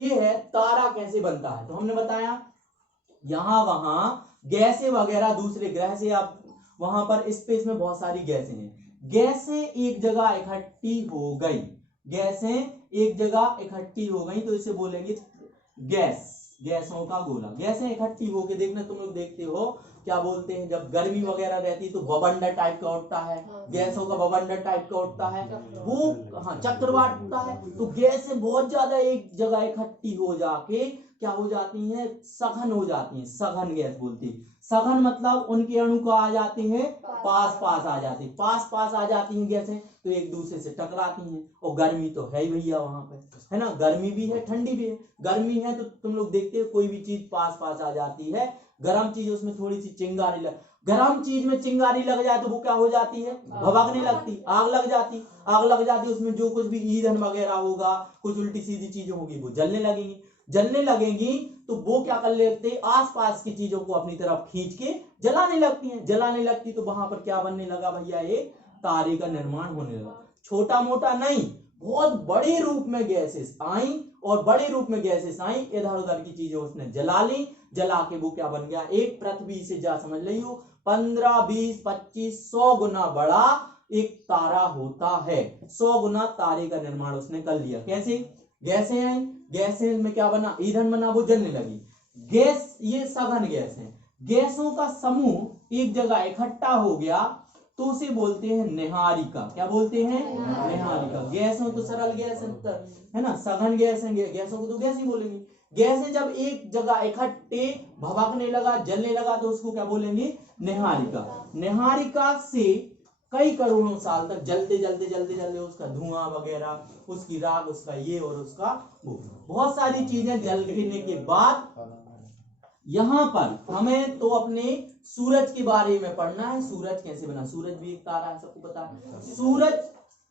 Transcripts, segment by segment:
ये है तारा कैसे बनता है। तो हमने बताया यहां वहां गैसें वगैरह दूसरे ग्रह से, आप वहां पर स्पेस में बहुत सारी गैसें हैं, गैसें एक जगह इकट्ठी हो गई, गैसें एक जगह इकट्ठी हो गई तो इसे बोलेंगे गैस, गैसों का गोला। गैसें इकट्ठी होके देखना, तुम लोग देखते हो क्या बोलते हैं, जब गर्मी वगैरह रहती है तो बवंडर टाइप का उठता है, गैसों का बवंडर टाइप का उठता है वो, हाँ चक्रवात उठता है। तो गैसें बहुत ज्यादा एक जगह इकट्ठी हो जाके क्या हो जाती हैं, सघन हो जाती हैं, सघन गैस बोलती है। सघन मतलब उनके अणु को आ जाते हैं पास पास आ जाते हैं, पास पास आ जाती हैं गैसें, तो एक दूसरे से टकराती हैं। और गर्मी तो है ही भैया वहां पे, है ना, गर्मी भी है ठंडी भी है। गर्मी है तो तुम लोग देखते हो कोई भी चीज पास पास आ जाती है, गर्म चीज उसमें थोड़ी सी चिंगारी लग, गर्म चीज में चिंगारी लग जाए तो वो क्या हो जाती है, भभकने लगती, आग लग जाती, आग लग जाती, उसमें जो कुछ भी ईंधन वगैरह होगा, कुछ उल्टी सीधी चीजें होगी वो जलने लगेंगी, जलने लगेंगी तो वो क्या कर लेते, आसपास की चीजों को अपनी तरफ खींच के जलाने लगती हैं, जलाने लगती तो वहां पर क्या बनने लगा भैया, एक तारे का निर्माण होने लगा। छोटा मोटा नहीं, बहुत बड़े रूप में गैसेस आई, और बड़े रूप में गैसेस आई, इधर उधर की चीजें उसने जला ली, जला के वो क्या बन गया, एक पृथ्वी से जा समझ लियो 15 20 25 100 गुना बड़ा एक तारा होता है। 100 गुना तारे का निर्माण उसने कर लिया। कैसे, गैसें आई, गैसें में क्या बना, ईंधन बना, वो जलने लगी। गैस, ये सघन गैस है, गैसों का समूह एक जगह इकट्ठा हो गया तो उसे बोलते हैं निहारिका। क्या बोलते हैं, निहारिका। गैसों तो सरल गैस है ना, सघन गैस है, गैसों को तो गैस ही बोलेंगे। गैसें जब एक जगह इकट्ठे भभकने लगा, जलने लगा तो उसको क्या बोलेंगे, निहारिका। निहारिका से कई करोड़ों साल तक जलते जलते जलते जलते उसका धुआं वगैरह, उसकी राख, उसका ये और उसका वो, बहुत सारी चीजें जलने के बाद यहां पर हमें तो अपने सूरज के बारे में पढ़ना है। सूरज कैसे बना, सूरज भी एक तारा है, सबको पता है। सूरज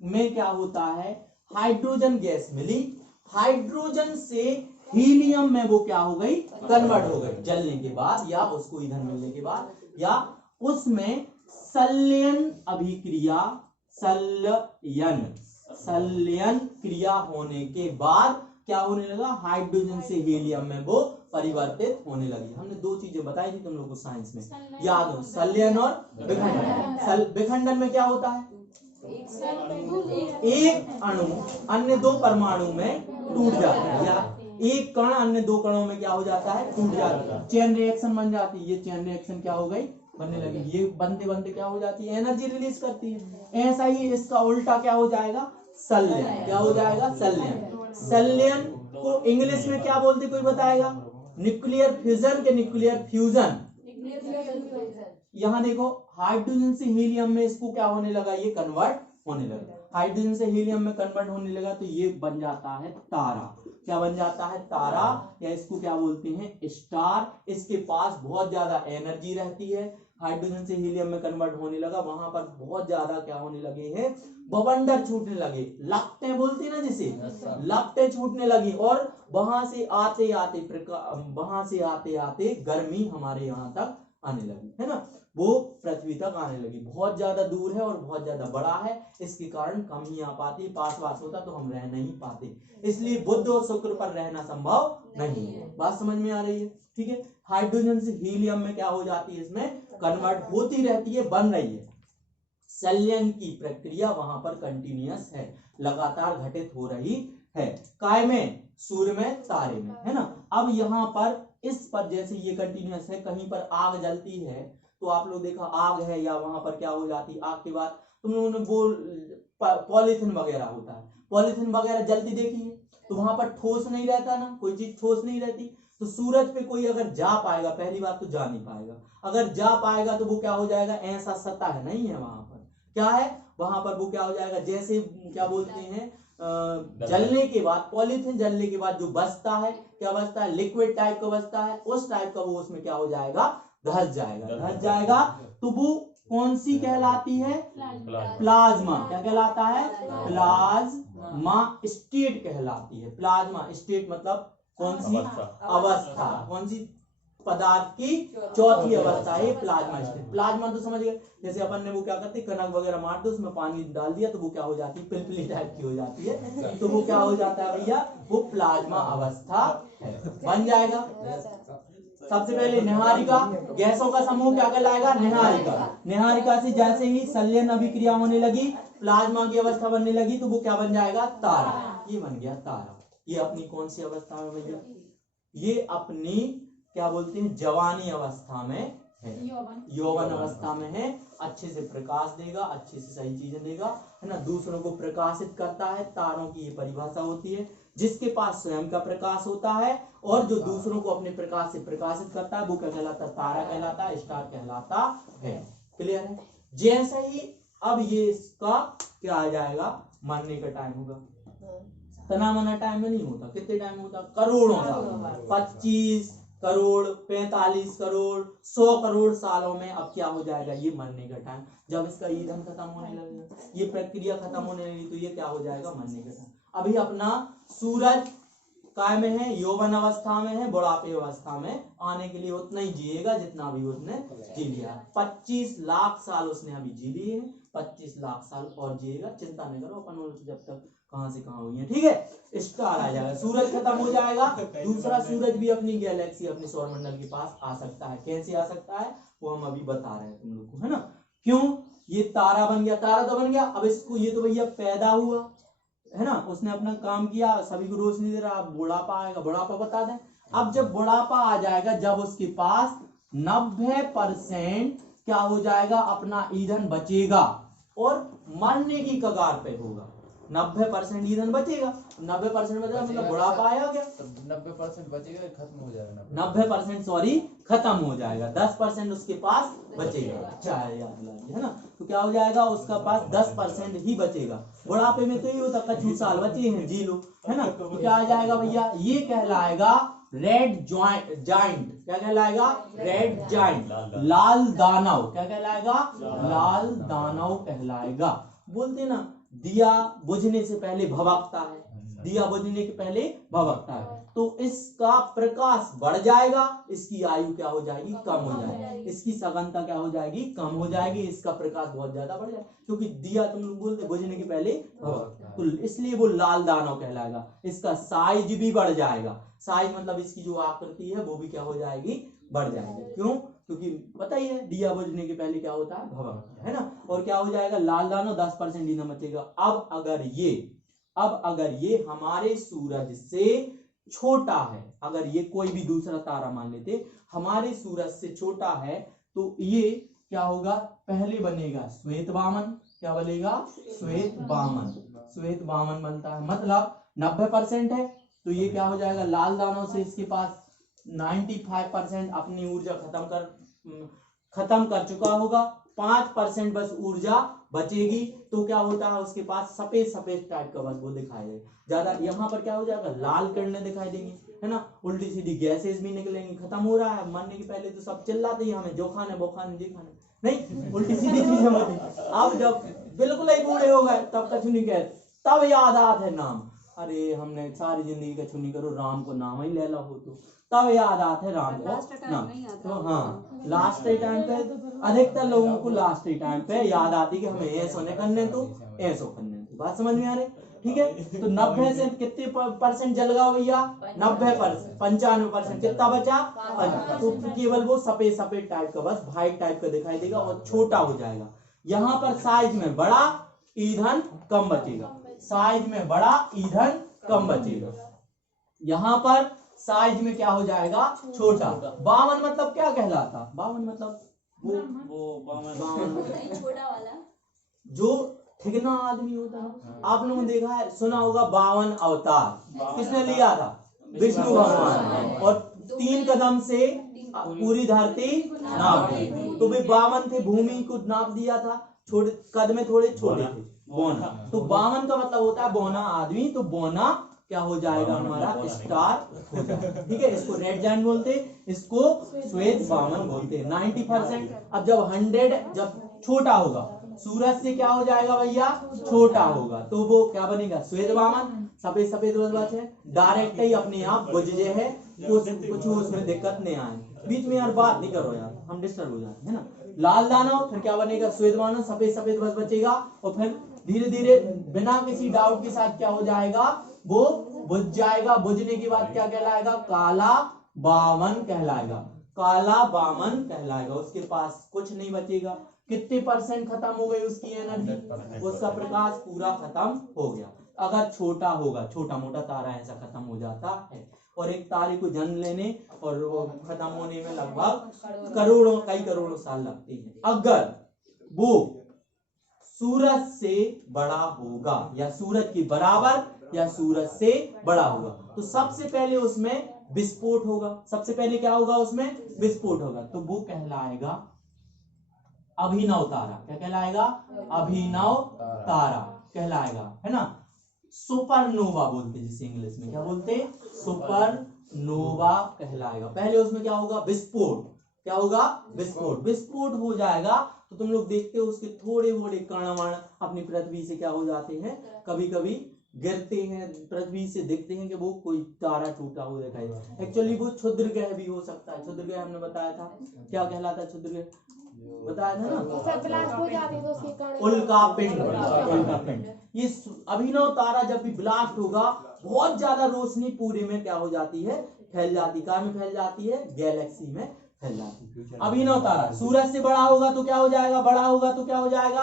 में क्या होता है, हाइड्रोजन गैस मिली, हाइड्रोजन से हीलियम में वो क्या हो गई, कन्वर्ट हो गई जलने के बाद, या उसको ईंधन मिलने के बाद, या उसमें संलयन अभिक्रिया, संलयन, संलयन क्रिया होने के बाद क्या होने लगा, हाइड्रोजन से हीलियम में वो परिवर्तित होने लगी। हमने दो चीजें बताई थी तुम लोगों को साइंस में, याद हो, संलयन और विखंडन। विखंडन में क्या होता है, एक अणु अन्य दो परमाणु में टूट जाता है, या एक कण अन्य दो कणों में क्या हो जाता है, टूट जाता है, चेन रिएक्शन बन जाती है। ये चेन रिएक्शन क्या हो गई, बनने लगी, ये बनते बनते क्या हो जाती है, एनर्जी रिलीज करती है। ऐसा ही इसका उल्टा क्या हो जाएगा, संलयन। क्या हो जाएगा, संलयन। संलयन को इंग्लिश में क्या बोलते, कोई बताएगा, न्यूक्लियर फ्यूजन के न्यूक्लियर फ्यूजन। यहां देखो, हाइड्रोजन से हीलियम में इसको क्या होने लगा, ये कन्वर्ट होने लगा, हाइड्रोजन से हीलियम में कन्वर्ट होने लगा तो ये बन जाता है तारा। क्या बन जाता है, तारा, या इसको क्या बोलते हैं, स्टार। इसके पास बहुत ज्यादा एनर्जी रहती है, हाइड्रोजन से हीलियम में कन्वर्ट होने लगा, वहां पर बहुत ज्यादा क्या होने लगे हैं, बवंडर छूटने लगे, लपटें बोलते ना जिसे, लपटें छूटने लगी, और वहां से आते आते वहां से आते आते गर्मी हमारे यहाँ तक आने लगी, है ना, वो पृथ्वी तक आने लगी। बहुत ज्यादा दूर है और बहुत ज्यादा बड़ा है, इसके कारण कम ही आ पाती, पास पास होता तो हम रह नहीं पाते, इसलिए बुध और शुक्र पर रहना संभव नहीं है। बात समझ में आ रही है, ठीक है। हाइड्रोजन से हीलियम में क्या हो जाती है, इसमें कन्वर्ट होती रहती है, बन रही है। संलयन की प्रक्रिया वहां पर कंटिन्यूअस है, लगातार घटित हो रही है। काय में, सूर्य में, तारे में, है ना। अब यहाँ पर इस पर जैसे ये कंटिन्यूअस है, कहीं पर आग जलती है तो आप लोग देखा आग है, या वहां पर क्या हो जाती है, आग के बाद तुम लोगों ने वो पॉलीथिन वगैरह होता है, पॉलीथिन वगैरह जलती देखी है, तो वहां पर ठोस नहीं रहता ना, कोई चीज ठोस नहीं रहती। तो सूरज पे कोई अगर जा पाएगा, पहली बात तो जा नहीं पाएगा, अगर जा पाएगा तो वो क्या हो जाएगा, ऐसा सतह नहीं है वहां पर, क्या है वहां पर, वो क्या हो जाएगा, जैसे क्या बोलते हैं, जलने के बाद, पॉलीथिन जलने के बाद जो बचता है, क्या बचता है, लिक्विड टाइप का बचता है, उस टाइप का वो उसमें क्या हो जाएगा, धस जाएगा, धस जाएगा। तो वो कौन सी कहलाती है, प्लाज्मा। क्या कहलाता है, प्लाज्मा स्टेट कहलाती है। प्लाज्मा स्टेट मतलब कौन सी अवस्था, कौन सी पदार्थ की चौथी अवस्था है प्लाज्मा स्टेट। प्लाज्मा तो समझ गए, जैसे अपन ने वो क्या करते कनक वगैरह मार दो उसमें पानी डाल दिया तो वो क्या हो जाती है पिलपिली टाइप की हो जाती है, तो वो क्या हो जाता है भैया वो प्लाज्मा अवस्था है, बन जाएगा। सबसे पहले निहारिका, गैसों का समूह क्या कहलाएगा निहारिका। निहारिका से जैसे ही संलयन अभिक्रिया होने लगी प्लाज्मा की अवस्था बनने लगी तो वो क्या बन जाएगा तारा, ये बन गया तारा। ये अपनी कौन सी अवस्था में भैया, ये अपनी क्या बोलते हैं जवानी अवस्था में है, यौवन अवस्था में है, अच्छे से प्रकाश देगा, अच्छे से सही चीजें देगा, है ना, दूसरों को प्रकाशित करता है। तारों की ये परिभाषा होती है, जिसके पास स्वयं का प्रकाश होता है और जो दूसरों को अपने प्रकाश से प्रकाशित करता है वो क्या कहलाता है तारा कहलाता है, स्टार कहलाता है। क्लियर है। जैसे ही अब ये इसका क्या आ जाएगा मरने का टाइम होगा, तना मना टाइम में नहीं होता, कितने टाइम होता करोड़ों साल, 25 करोड़ 45 करोड़ 100 करोड़ सालों में अब क्या हो जाएगा ये मरने का टाइम। जब इसका ईंधन खत्म होने लगेगा, ये प्रक्रिया खत्म होने लगी तो ये क्या हो जाएगा मरने का टाइम। अभी अपना सूरज काय में है यौवन अवस्था में है, बुढ़ापे अवस्था में आने के लिए उतना ही जिएगा जितना भी उसने जी लिया। 25 लाख साल उसने अभी जी लिए हैं, 25 लाख साल और जिएगा, चिंता नहीं करो अपन जब तक कहां से कहां हुई है। ठीक है, स्टार आ जाएगा, सूरज खत्म हो जाएगा, दूसरा सूरज भी अपनी गैलेक्सी अपने सौरमंडल के पास आ सकता है। कैसे आ सकता है वो हम अभी बता रहे हैं तुम लोग को, है ना। क्यों, ये तारा बन गया, तारा तो बन गया, अब इसको ये तो भैया पैदा हुआ है ना, उसने अपना काम किया, सभी को रोशनी दे रहा, अब बुढ़ापा आएगा, बुढ़ापा बता दें। अब जब बुढ़ापा आ जाएगा जब उसके पास 90% क्या हो जाएगा अपना ईंधन बचेगा और मरने की कगार पे होगा। 90% ईंधन बचेगा, 90% बचेगा मतलब बुढ़ापा आया क्या, 90% बचेगा खत्म हो जाएगा, 90% सॉरी खत्म हो जाएगा, 10% उसके पास बचेगा। चाहे याद लाइए, है ना, तो क्या हो जाएगा उसका पास 10% ही बचेगा। बुढ़ापे में तो ये होता कछु साल बचे हैं जी लो, है ना, तो क्या आ जाएगा भैया ये कहलाएगा रेड जाइंट। क्या कहलाएगा रेड जाइंट, लाल दानव। क्या कहलाएगा लाल दानव कहलाएगा। बोलते ना दिया बुझने से पहले भभकता है, दिया बुझने के पहले भभकता है, तो इसका प्रकाश बढ़ जाएगा, इसकी आयु क्या हो जाएगी कम हो जाएगी, इसकी सघनता क्या हो जाएगी कम हो जाएगी, इसका प्रकाश बहुत ज्यादा बढ़ जाएगा, क्योंकि दिया तुम लोग बोलते बुझने के पहले भभकता है, तो इसलिए वो लाल दानव कहलाएगा। इसका साइज भी बढ़ जाएगा, साइज मतलब इसकी जो आकृति है वो भी क्या हो जाएगी बढ़ जाएगी। क्यों, क्योंकि पता ही है दिया बुझने के पहले क्या होता है भभकता है ना, और क्या हो जाएगा लाल दानव 10% ईंधन बचेगा। अब अगर ये हमारे सूरज से छोटा है, अगर ये कोई भी दूसरा तारा मान लेते हमारे सूरज से छोटा है तो ये क्या होगा पहले बनेगा श्वेत वामन। क्या बनेगा श्वेत वामन, श्वेत वामन बनता है, मतलब 90% है तो ये क्या हो जाएगा लाल दानव से इसके पास 95% अपनी ऊर्जा खत्म कर चुका होगा, 5% बस ऊर्जा बचेगी, तो क्या होता है उसके पास सफेद सफेद टाइप का बस वो दिखाई देगा ज्यादा। यहाँ पर क्या हो जाएगा लाल किरणें दिखाई देंगी, है ना, उल्टी सीधी गैसेस भी निकलेंगी। खत्म हो रहा है, मरने के पहले तो सब चिल्लाते ही हमें जो खाने वो खाने जी खाने, नहीं उल्टी सीधी चीजें होती। अब जब बिल्कुल ही बूढ़े हो गए तब कछु नहीं कहते, तब याद आता है नाम, अरे हमने सारी जिंदगी कछु नहीं करो राम को नाम ही ले लो हो, तो तब याद आता है राम को नाम। तो हाँ लास्ट टाइम पे अधिकतर लोगों को लास्ट टाइम पे याद आती कि हमें ऐसा नहीं करने तो ऐसा करने तो। बात समझ में आ रही, ठीक है। तो 90 से कितने % जल गया भैया 90%, 95% कितना बचा, तो केवल वो सफेद सफेद टाइप का बस व्हाइट टाइप का दिखाई देगा और छोटा हो जाएगा। यहाँ पर साइज में बड़ा ईंधन कम बचेगा, साइज में बड़ा ईंधन कम बचेगा, यहाँ पर साइज में क्या हो जाएगा छोटा। वामन मतलब क्या कहलाता, वामन मतलब वो छोटा वाला जो ठिकना आदमी होता है। आप लोगों ने देखा है सुना होगा 52 अवतार किसने लिया था, विष्णु भगवान, और 3 कदम से पूरी धरती नाप दी, तो वे 52 थे, भूमि को नाप दिया था, छोटे कद में थोड़े छोटे थे, बौना। तो 52 का मतलब होता है बौना आदमी, तो बौना क्या हो जाएगा हमारा स्टार हो जाएगा, ठीक है। इसको रेड जाइंट बोलते, इसको श्वेत वामन बोलते हैं। 90%, अब जब 100 जब छोटा होगा सूरज से क्या हो जाएगा भैया, छोटा होगा, तो वो क्या बनेगा, श्वेत वामन। सफेद सफेद बच है, डायरेक्ट ही अपने आप बुझ जे है, कुछ उसमें दिक्कत नहीं आए। बीच में यार बात नहीं करो यार, हम डिस्टर्ब हो जाते हैं ना। लाल दानव, फिर क्या बनेगा, श्वेत वामन, सफेद सफेद बस बचेगा, और फिर धीरे धीरे बिना किसी डाउट के साथ क्या हो जाएगा, वो बुझ जाएगा। बुझने के बाद क्या कहलाएगा, काला बामन कहलाएगा, काला बामन कहलाएगा। उसके पास कुछ नहीं बचेगा। कितने परसेंट खत्म हो गई उसकी एनर्जी, उसका प्रकाश पूरा खत्म हो गया। अगर छोटा होगा, छोटा मोटा तारा ऐसा खत्म हो जाता है, और एक तारे को जन्म लेने और वो खत्म होने में लगभग करोड़ों, कई करोड़ों साल लगते हैं। अगर वो सूरज से बड़ा होगा, या सूरज के बराबर, या सूरज से बड़ा होगा, तो सबसे पहले उसमें विस्फोट होगा। सबसे पहले क्या होगा, उसमें विस्फोट होगा, तो वो कहलाएगा अभिनव तारा। क्या कहलाएगा, अभिनव तारा कहलाएगा, है ना। सुपरनोवा बोलते जिसे इंग्लिश में, क्या बोलते, सुपरनोवा कहलाएगा। पहले उसमें क्या होगा, विस्फोट। क्या होगा, विस्फोट। विस्फोट हो जाएगा तो तुम लोग देखते हो उसके थोड़े थोड़े कण अपनी पृथ्वी से क्या हो जाते हैं, कभी कभी गिरते हैं, पृथ्वी से देखते हैं कि वो कोई तारा टूटा हुआ दिखाई देता है। एक्चुअली वो क्षुद्र ग्रह भी हो सकता है। क्षुद्र ग्रह हमने बताया था, क्या कहलाता है क्षुद्र ग्रह, बताया था ना, उल्का पिंड। उल्का पिंड। ये अभिनव तारा जब भी ब्लास्ट होगा, बहुत ज्यादा रोशनी पूरे में क्या हो जाती है, फैल जाती। कहाँ में फैल जाती है, गैलेक्सी में फैल जाती है। अभिनव तारा सूरज से बड़ा होगा तो क्या हो जाएगा, बड़ा होगा तो क्या हो जाएगा,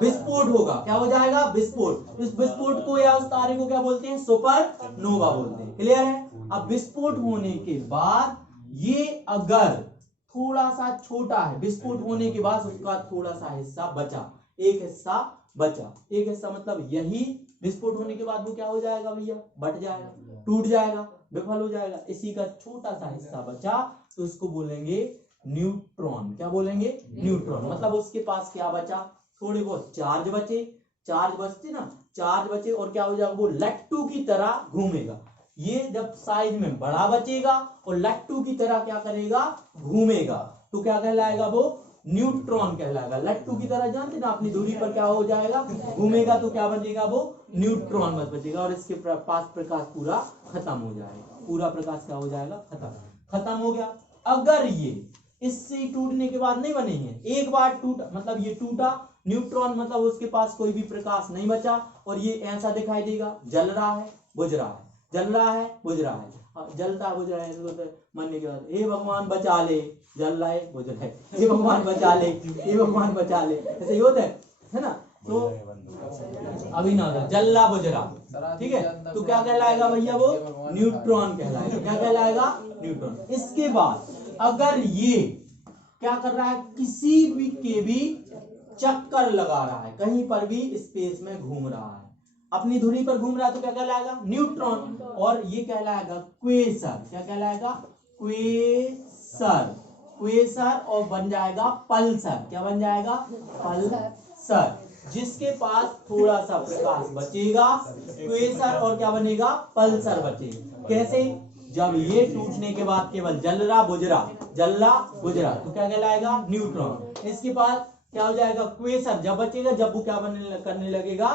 विस्फोट होगा। क्या हो जाएगा, विस्फोट। इस विस्फोट को या उस तारे को क्या बोलते हैं, सुपरनोवा बोलते हैं। क्लियर है। अब विस्फोट होने के बाद ये अगर थोड़ा सा छोटा है, विस्फोट होने के बाद उसका थोड़ा सा हिस्सा बचा, एक हिस्सा बचा, एक हिस्सा मतलब यही विस्फोट होने के बाद वो क्या हो जाएगा भैया, बट जाएगा, टूट जाएगा, विफल हो जाएगा। इसी का छोटा सा हिस्सा बचा तो इसको बोलेंगे न्यूट्रॉन। क्या बोलेंगे, न्यूट्रॉन। मतलब उसके पास क्या बचा, थोड़े बहुत चार्ज बचे। चार्ज बचते ना, चार्ज बचे और क्या हो जाएगा, वो लट्टू की तरह घूमेगा। ये जब साइज में बड़ा बचेगा और लट्टू की तरह क्या करेगा, घूमेगा, तो क्या कहलाएगा, वो न्यूट्रॉन कहलाएगा। लट्टू की तरह जानते ना, अपनी दूरी पर क्या हो जाएगा, घूमेगा, तो क्या बनेगा, वो न्यूट्रॉन बच बचेगा। और इसके पास प्रकाश पूरा खत्म हो जाएगा, पूरा प्रकाश क्या हो जाएगा, खत्म हो गया। अगर ये इससे टूटने के बाद नहीं बनेंगे, एक बार टूटा मतलब ये टूटा, न्यूट्रॉन मतलब उसके पास कोई भी प्रकाश नहीं बचा, और ये ऐसा दिखाई देगा, जल रहा है, बुझ रहा है, जल रहा है, बुझ रहा है, जलता बुझ रहा है, तो मरने के बाद हे भगवान बचा ले, जल रहा है, बुझ रहा है, हे भगवान बचा ले, हे भगवान बचा ले, ऐसे ही होता है ना। तो अभी ना जल रहा, बुझ रहा, ठीक है, तो क्या कहलाएगा भैया, वो न्यूट्रॉन कहलाएगा। क्या कहलाएगा, न्यूट्रॉन। इसके बाद अगर ये क्या कर रहा है, किसी भी के भी चक्कर लगा रहा है, कहीं पर भी स्पेस में घूम रहा है, अपनी धुरी पर घूम रहा है, तो क्या कहलाएगा, न्यूट्रॉन। और ये कहलाएगा क्वेसर। क्या कहलाएगा, क्वेसर। क्वेसर और बन जाएगा पल्सर। क्या बन जाएगा, पल्सर। जिसके पास थोड़ा सा प्रकाश बचेगा, क्वेसर, और क्या बनेगा, पल्सर बचेगा। कैसे, जब ये टूटने के बाद केवल जल रहा बुझ रहा, जल रहा बुझ रहा, तो क्या कहलाएगा, न्यूट्रॉन। इसके पास क्या हो जाएगा, क्वेसर जब बचेगा, जब वो क्या करने लगेगा,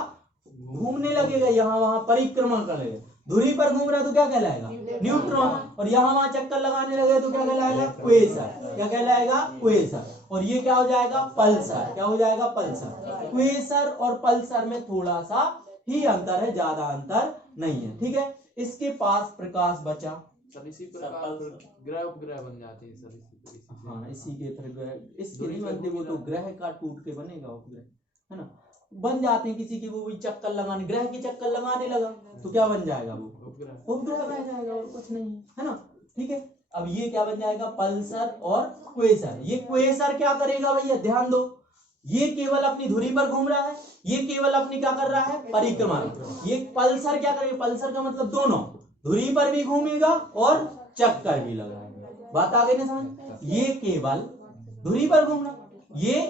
घूमने लगेगा, यहाँ वहां परिक्रमा करेगा, धुरी पर घूम रहा है तो क्या कहलाएगा, न्यूट्रॉन। और यहाँ वहां चक्कर लगाने लगे तो क्या कहलाएगा, क्वेसर। क्या कहलाएगा, क्वेसर। और ये क्या हो जाएगा, पल्सर। क्या हो जाएगा, पल्सर। क्वेसर और पल्सर में थोड़ा सा ही अंतर है, ज्यादा अंतर नहीं है, ठीक है। इसके पास प्रकाश बचा, सर इसी प्रकार ग्रह उपग्रह बन जाते हैं सर, इसी हाँ इसी के फिर ग्रह, इसके नहीं बनते, वो तो ग्रह का टूट के बनेगा उपग्रह, है ना, बन जाते हैं। किसी की वो भी चक्कर लगाने, ग्रह के चक्कर लगाने लगा तो क्या बन जाएगा, वो उपग्रह बन जाएगा, और कुछ नहीं है ना, ठीक है। अब ये क्या बन जाएगा, पल्सर और क्वेसर। ये क्वेसर क्या करेगा भैया, ध्यान दो, ये केवल अपनी धुरी पर घूम रहा है, ये केवल अपनी क्या कर रहा है, परिक्रमा। ये पल्सर क्या करेगा, पल्सर का मतलब दोनों, धुरी पर भी घूमेगा और चक्कर भी लगाएगा। बात आ गई ना समझ। ये केवल धुरी पर घूम रहा, ये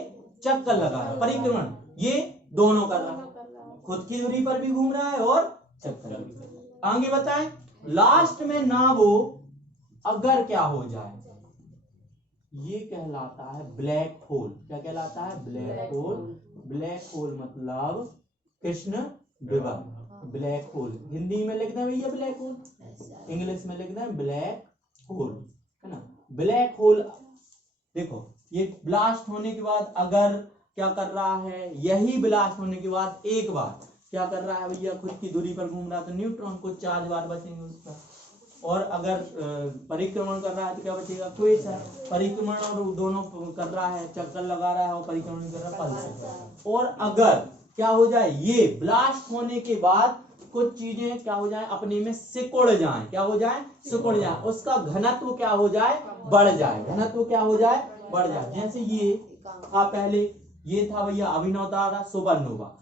चक्कर लगा है, परिक्रमण, ये दोनों कर रहा है, खुद की धुरी पर भी घूम रहा है और चक्कर भी। आगे बताएं, लास्ट में ना वो अगर क्या हो जाए, ये कहलाता है ब्लैक होल। क्या कहलाता है? Black hole. ब्लैक होल मतलब कृष्ण विवर। ब्लैक होल हिंदी में लिख दें भैया ब्लैक होल, इंग्लिश में लिख दें ब्लैक होल, है ना। ब्लैक होल देखो, ये ब्लास्ट होने के बाद अगर क्या कर रहा है, यही ब्लास्ट होने के बाद एक बार क्या कर रहा है भैया, खुद की दूरी पर घूम रहा है, तो न्यूट्रॉन को चार्ज बार बचेंगे उसका। और अगर परिक्रमण कर रहा है तो क्या बचेगा? क्वेस है। परिक्रमण और दोनों कर रहा है, चक्कर लगा रहा है और परिक्रमण कर रहा है, पल्स। और अगर क्या हो जाए, ये ब्लास्ट होने के बाद कुछ चीजें क्या हो जाए, अपने में सिकुड़ जाए। क्या हो जाए? सिकुड़ जाए। उसका घनत्व क्या हो जाए? बढ़ जाए। घनत्व क्या हो जाए? बढ़ जाए। जैसे ये था पहले, ये था भैया अभिनव तारा सुपरनोवा।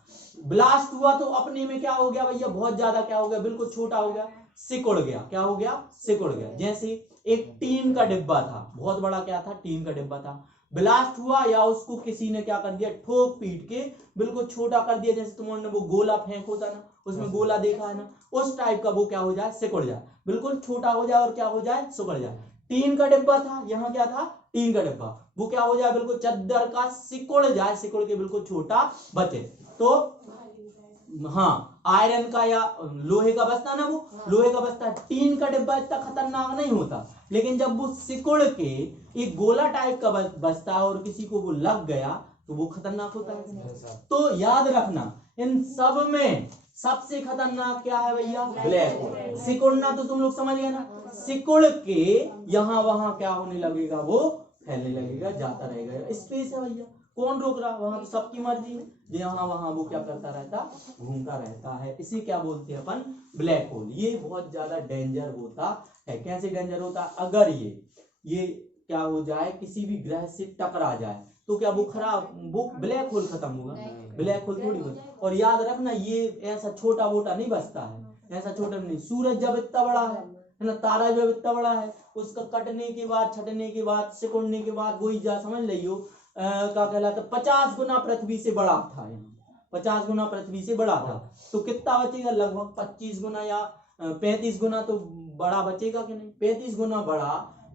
ब्लास्ट हुआ तो अपने में क्या हो गया भैया, बहुत ज्यादा क्या हो गया, बिल्कुल छोटा हो गया, सिकुड़ गया। क्या हो गया? सिकुड़ गया। जैसे एक टीन का डिब्बा था, बहुत बड़ा क्या था, टीन का डिब्बा था, ब्लास्ट हुआ या उसको किसी ने क्या कर दिया, ठोक पीट के बिल्कुल छोटा कर दिया। जैसे तुमने वो गोला फेंक होता ना, उसमें गोला देखा है ना, उस टाइप का वो क्या हो जाए, सिकुड़ जाए, बिल्कुल छोटा हो जाए और क्या हो जाए, सिकुड़ जाए। टीन का डिब्बा था, यहाँ क्या था, टीन का डिब्बा, वो क्या हो जाए, बिल्कुल चद्दर का सिकुड़ जाए, सिकुड़ के बिल्कुल छोटा बचे। तो हाँ, आयरन का या लोहे का बस्ता ना, वो लोहे का बस्ता, टीन का डिब्बा इतना खतरनाक नहीं होता, लेकिन जब वो सिकुड़ के एक गोला टाइप का बस्ता है और किसी को वो लग गया तो वो खतरनाक होता है। तो याद रखना, इन सब में सबसे खतरनाक क्या है भैया? Black hole. सिकुड़ना तो तुम लोग समझ गए ना, सिकुड़ के यहाँ वहां क्या होने लगेगा, वो फैलने लगेगा, जाता रहेगा। स्पेस है भैया, कौन रोक रहा? वहां तो सबकी मर्जी है, यहाँ वहां वो क्या करता रहता, घूमता रहता है। इसी क्या बोलते हैं अपन, ब्लैक होल। ये बहुत ज्यादा डेंजर होता है। कैसे डेंजर होता? अगर ये क्या हो जाए, किसी भी ग्रह से टकरा जाए तो क्या वो खराब, वो ब्लैक होल खत्म होगा? ब्लैक होल थोड़ी होगा। और याद रखना, ये ऐसा छोटा मोटा नहीं बचता है, ऐसा छोटा नहीं। सूरज जब इतना बड़ा है ना, तारा जब इतना बड़ा है, उसका कटने के बाद, छटने के बाद, सिकुड़ने के बाद वही जा समझ लियो क्या कहलाता, 50 गुना पृथ्वी से बड़ा था। यहाँ 50 गुना पृथ्वी से बड़ा था, तो कितना बचेगा? लगभग 25 गुना या 35 गुना तो बड़ा बचेगा कि नहीं? 35 गुना बड़ा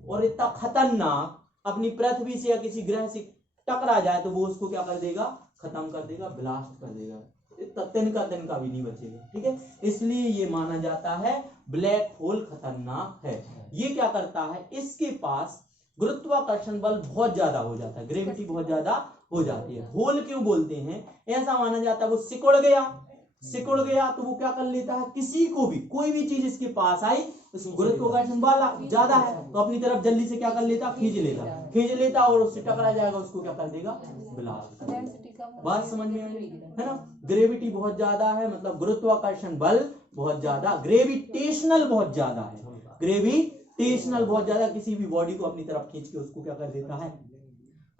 और इतना खतरनाक, अपनी पृथ्वी से या किसी ग्रह से टकरा जाए तो वो उसको क्या कर देगा, खत्म कर देगा, ब्लास्ट कर देगा, इतना तिनका भी नहीं बचेगा। ठीक है, इसलिए ये माना जाता है ब्लैक होल खतरनाक है। ये क्या करता है, इसके पास गुरुत्वाकर्षण बल बहुत ज्यादा हो जाता है, ग्रेविटी बहुत ज्यादा हो जाती है। होल क्यों बोलते हैं? ऐसा माना जाता है वो सिकुड़ गया तो वो क्या कर लेता है, किसी को भी, कोई भी चीज इसके पास आई, उसमें गुरुत्वाकर्षण बल ज्यादा है तो अपनी तरफ जल्दी से क्या कर लेता, खींच लेता और उससे टकरा जाएगा, उसको क्या कर देगा, ब्लास्ट। बात समझ में आई है ना? ग्रेविटी बहुत ज्यादा है, मतलब गुरुत्वाकर्षण बल बहुत ज्यादा, ग्रेविटेशनल बहुत ज्यादा है, ग्रेविटेशनल बहुत ज्यादा, किसी भी बॉडी को अपनी तरफ खींच के उसको क्या कर देता है,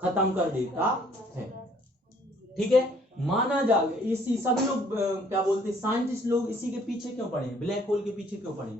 खत्म कर देता है। ठीक है, माना जा, इसी सभी लोग क्या बोलते हैं, साइंटिस्ट लोग इसी के पीछे क्यों पड़े, ब्लैक होल के पीछे क्यों पड़े?